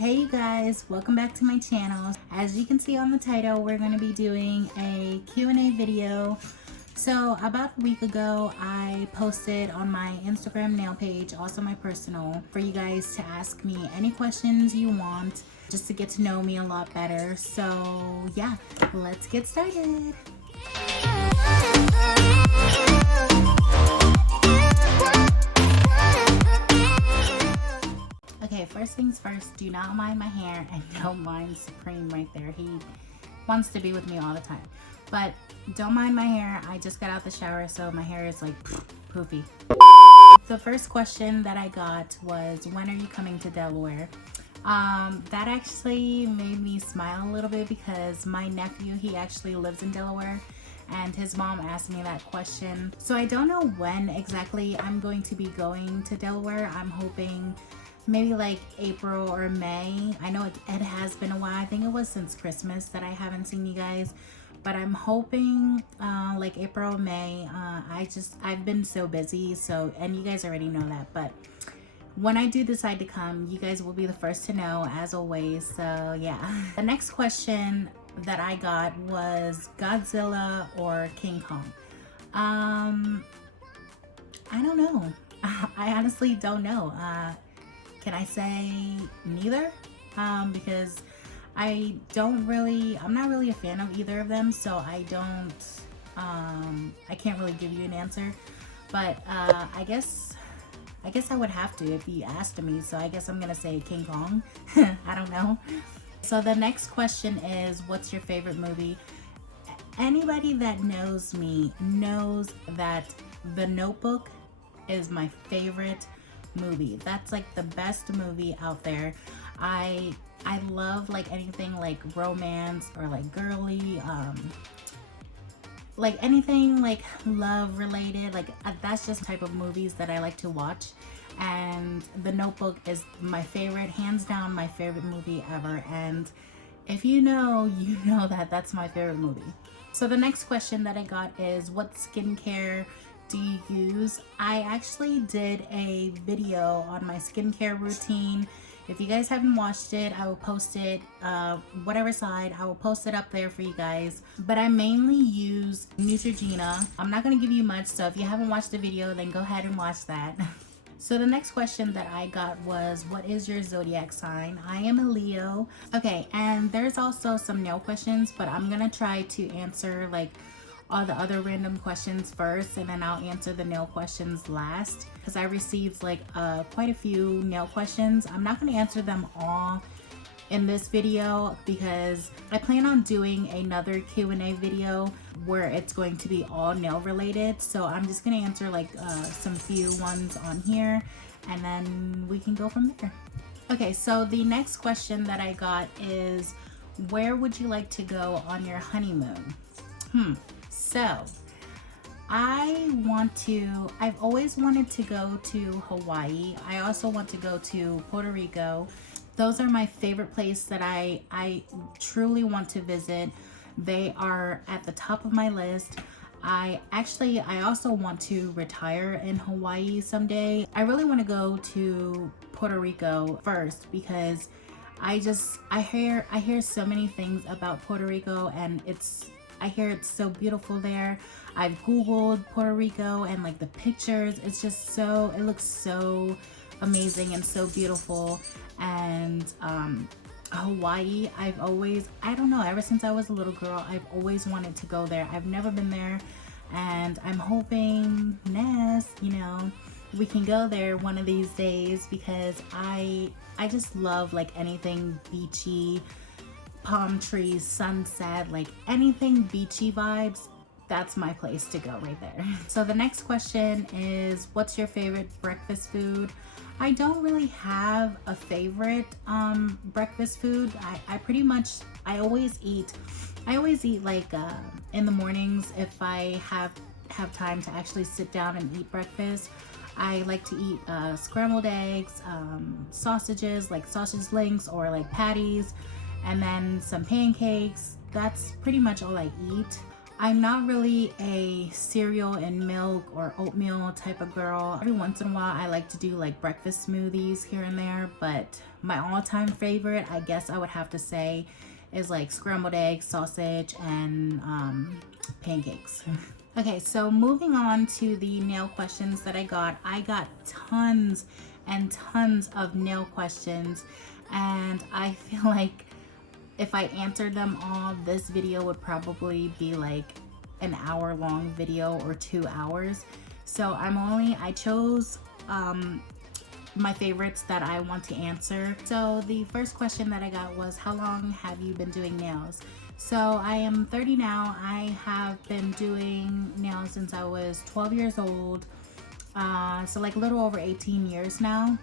Hey you guys, welcome back to my channel. As you can see on the title, we're going to be doing a Q&A video. So about a week ago, I posted on my Instagram nail page, also my personal, for you guys to ask me any questions you want, just to get to know me a lot better. So yeah, let's get started. Okay, first things first, do not mind my hair and don't mind Supreme right there. He wants to be with me all the time. But don't mind my hair. I just got out the shower, so my hair is like poofy. The first question that I got was, when are you coming to Delaware? That actually made me smile a little bit because my nephew, he actually lives in Delaware, and his mom asked me that question. So I don't know when exactly I'm going to be going to Delaware. I'm hoping maybe like April or May. I know it has been a while. I think it was since Christmas that I haven't seen you guys, but I'm hoping like April or May. I've been so busy, so, and you guys already know that, but when I do decide to come, you guys will be the first to know, as always. So yeah. The next question that I got was Godzilla or King Kong. I don't know. I honestly don't know. Can I say neither? Because I'm not really a fan of either of them, so I can't really give you an answer. But I guess I would have to if you asked me, so I guess I'm gonna say King Kong. I don't know. So the next question is, what's your favorite movie? Anybody that knows me knows that The Notebook is my favorite movie. That's like the best movie out there. I love like anything like romance or like girly, like anything like love related, like that's just type of movies that I like to watch. And The Notebook is my favorite, hands down my favorite movie ever. And if you know, you know that that's my favorite movie. So the next question that I got is, what skincare do you use? I actually did a video on my skincare routine. If you guys haven't watched it, I will post it, whatever side, I will post it up there for you guys. But I mainly use Neutrogena. I'm not going to give you much, so if you haven't watched the video, then go ahead and watch that. So the next question that I got was, what is your zodiac sign? I am a Leo. Okay, and there's also some nail questions, but I'm going to try to answer like all the other random questions first, and then I'll answer the nail questions last, because I received like quite a few nail questions. I'm not going to answer them all in this video because I plan on doing another Q&A video where it's going to be all nail related. So I'm just going to answer like some few ones on here, and then we can go from there. Okay, so the next question that I got is, where would you like to go on your honeymoon? So I've always wanted to go to Hawaii. I also want to go to Puerto Rico. Those are my favorite places that I truly want to visit. They are at the top of my list. I also want to retire in Hawaii someday. I really want to go to Puerto Rico first because I hear so many things about Puerto Rico, and I hear it's so beautiful there. I've Googled Puerto Rico, and like the pictures, it's just so, it looks so amazing and so beautiful. And Hawaii, I don't know, ever since I was a little girl, I've always wanted to go there. I've never been there, and I'm hoping, you know, we can go there one of these days, because I just love like anything beachy, palm trees, sunset, like anything beachy vibes. That's my place to go right there. So the next question is, what's your favorite breakfast food? I don't really have a favorite breakfast food. I always eat like in the mornings, if I have time to actually sit down and eat breakfast. I like to eat scrambled eggs, sausages, like sausage links or like patties, and then some pancakes. That's pretty much all I eat. I'm not really a cereal and milk or oatmeal type of girl. Every once in a while I like to do like breakfast smoothies here and there, but my all-time favorite, I guess I would have to say, is like scrambled eggs, sausage, and pancakes. Okay, so moving on to the nail questions that I got tons and tons of nail questions, and I feel like if I answered them all, this video would probably be like an hour long video or 2 hours. So I chose my favorites that I want to answer. So the first question that I got was, how long have you been doing nails? So I am 30 now. I have been doing nails since I was 12 years old. So like a little over 18 years now.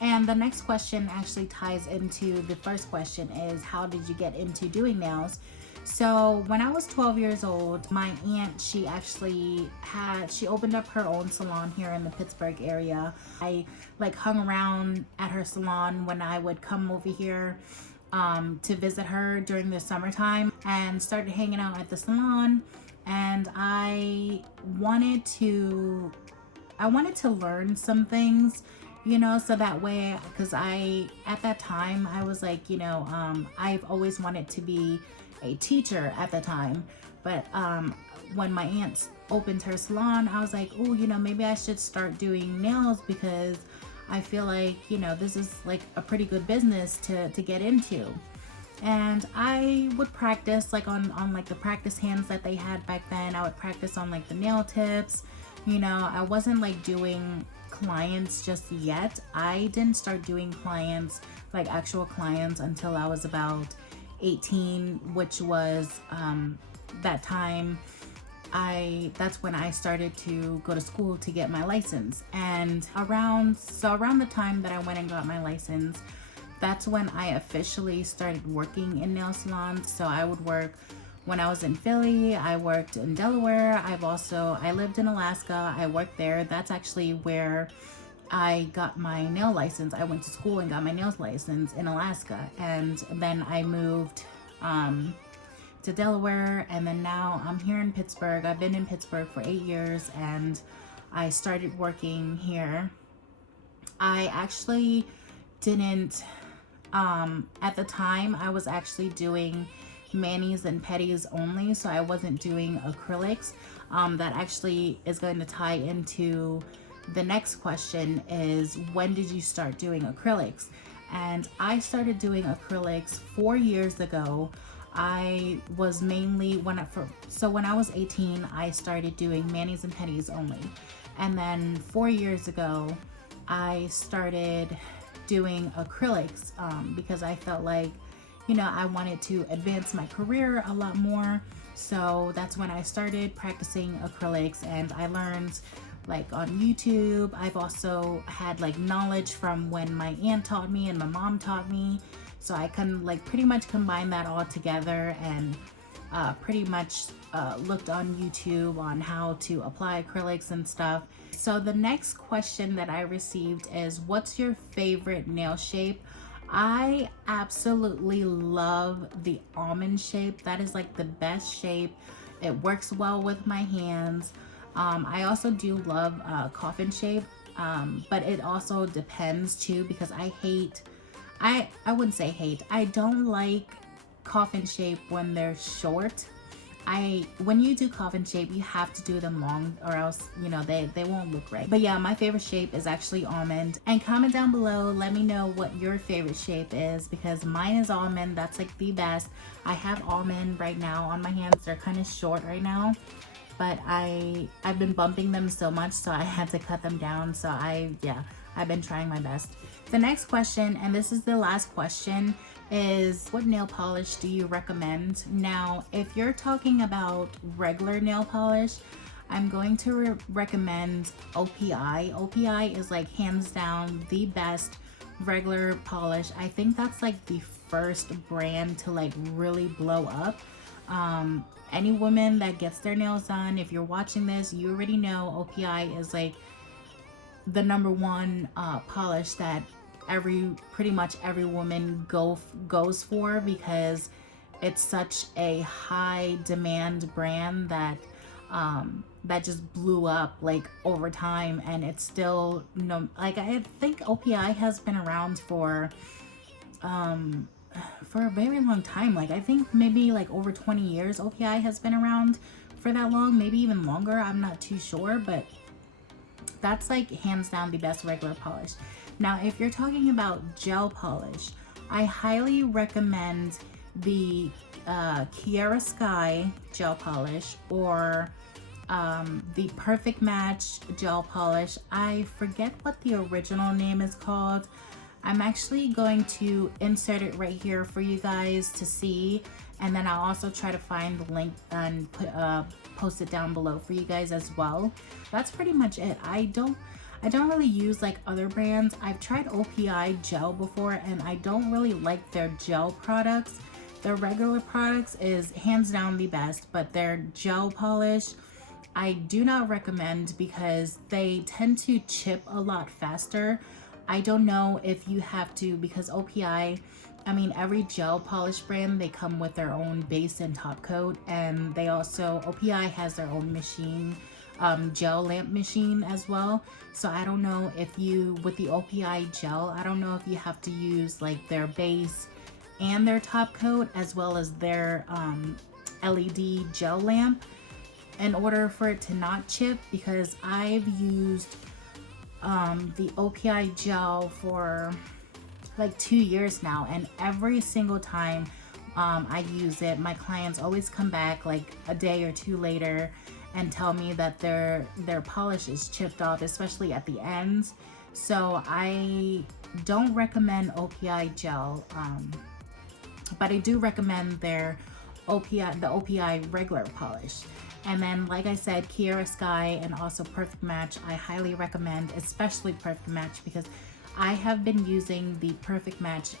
And the next question actually ties into the first question, is how did you get into doing nails? So when I was 12 years old, my aunt, she opened up her own salon here in the Pittsburgh area. I like hung around at her salon when I would come over here to visit her during the summertime, and started hanging out at the salon. And I wanted to learn some things, you know, so that way, because at that time I was like, you know, I've always wanted to be a teacher at the time, but when my aunt opened her salon, I was like, oh, you know, maybe I should start doing nails, because I feel like, you know, this is like a pretty good business to get into. And I would practice like on like the practice hands that they had back then. I would practice on like the nail tips. You know, I wasn't like doing clients just yet. I didn't start doing clients, like actual clients, until I was about 18, which was that time that's when I started to go to school to get my license. And around the time that I went and got my license, that's when I officially started working in nail salons. So I would work when I was in Philly, I worked in Delaware. I lived in Alaska. I worked there. That's actually where I got my nail license. I went to school and got my nails license in Alaska. And then I moved to Delaware. And then now I'm here in Pittsburgh. I've been in Pittsburgh for 8 years, and I started working here. I actually didn't, at the time I was actually doing manis and petties only, so I wasn't doing acrylics. That actually is going to tie into the next question, is when did you start doing acrylics? And I started doing acrylics 4 years ago. I was mainly when I was 18, I started doing manis and petties only, and then 4 years ago I started doing acrylics because I felt like, you know, I wanted to advance my career a lot more. So that's when I started practicing acrylics, and I learned like on YouTube. I've also had like knowledge from when my aunt taught me and my mom taught me. So I can like pretty much combine that all together, and pretty much looked on YouTube on how to apply acrylics and stuff. So the next question that I received is, what's your favorite nail shape? I absolutely love the almond shape. That is like the best shape. It works well with my hands. I also do love coffin shape, but it also depends too, because I wouldn't say hate. I don't like coffin shape when they're short. When you do coffin shape, you have to do them long, or else, you know, they won't look right. But yeah, my favorite shape is actually almond. And comment down below, let me know what your favorite shape is, because mine is almond. That's like the best. I have almond right now on my hands. They're kind of short right now, but I've been bumping them so much, so I had to cut them down. So I've been trying my best. The next question, and this is the last question, is what nail polish do you recommend? Now, if you're talking about regular nail polish, I'm going to recommend OPI. OPI is like hands down the best regular polish. I think that's like the first brand to like really blow up. Any woman that gets their nails done, if you're watching this, you already know OPI is like the #1 polish that pretty much every woman goes for, because it's such a high demand brand that that just blew up like over time, and it's still, you know, like I think OPI has been around for a very long time. Like I think maybe like over 20 years OPI has been around for that long, maybe even longer. I'm not too sure, but that's like hands down the best regular polish. Now, if you're talking about gel polish, I highly recommend the Kiara Sky gel polish, or the Perfect Match gel polish. I forget what the original name is called. I'm actually going to insert it right here for you guys to see, and then I'll also try to find the link and post it down below for you guys as well. That's pretty much it. I don't really use like other brands. I've tried OPI gel before, and I don't really like their gel products. Their regular products is hands down the best, but their gel polish I do not recommend because they tend to chip a lot faster. I don't know if you have to, because OPI, I mean, every gel polish brand, they come with their own base and top coat, and they also, OPI has their own machine, gel lamp machine as well. So I don't know if you, with the OPI gel, I don't know if you have to use like their base and their top coat as well as their LED gel lamp in order for it to not chip, because I've used the OPI gel for like 2 years now, and every single time I use it, my clients always come back like a day or two later and tell me that their polish is chipped off, especially at the ends. So I don't recommend OPI gel, but I do recommend their the OPI regular polish. And then, like I said, Kiara Sky and also Perfect Match, I highly recommend, especially Perfect Match, because I have been using the Perfect Match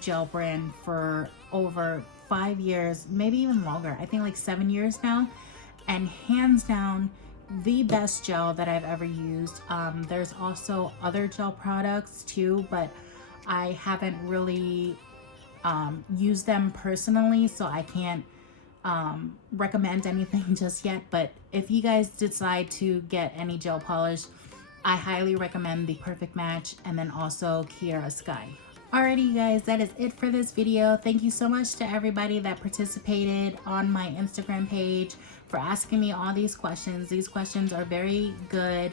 gel brand for over 5 years, maybe even longer. I think like 7 years now. And hands down, the best gel that I've ever used. There's also other gel products too, but I haven't really used them personally, so I can't recommend anything just yet. But if you guys decide to get any gel polish, I highly recommend the Perfect Match and then also Kiara Sky. Alrighty, you guys, that is it for this video. Thank you so much to everybody that participated on my Instagram page for asking me all these questions. These questions are very good,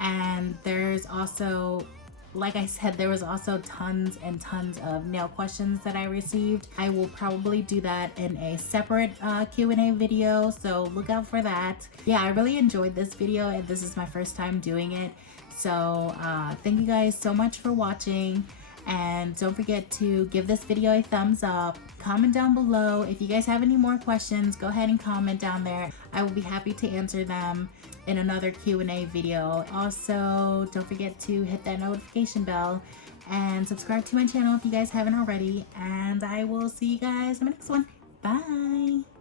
and there's also, like I said, there was also tons and tons of nail questions that I received. I will probably do that in a separate Q&A video, so look out for that. Yeah, I really enjoyed this video, and this is my first time doing it. So thank you guys so much for watching, and don't forget to give this video a thumbs up. Comment down below. If you guys have any more questions, go ahead and comment down there. I will be happy to answer them in another Q&A video. Also, don't forget to hit that notification bell and subscribe to my channel if you guys haven't already. And I will see you guys in my next one. Bye!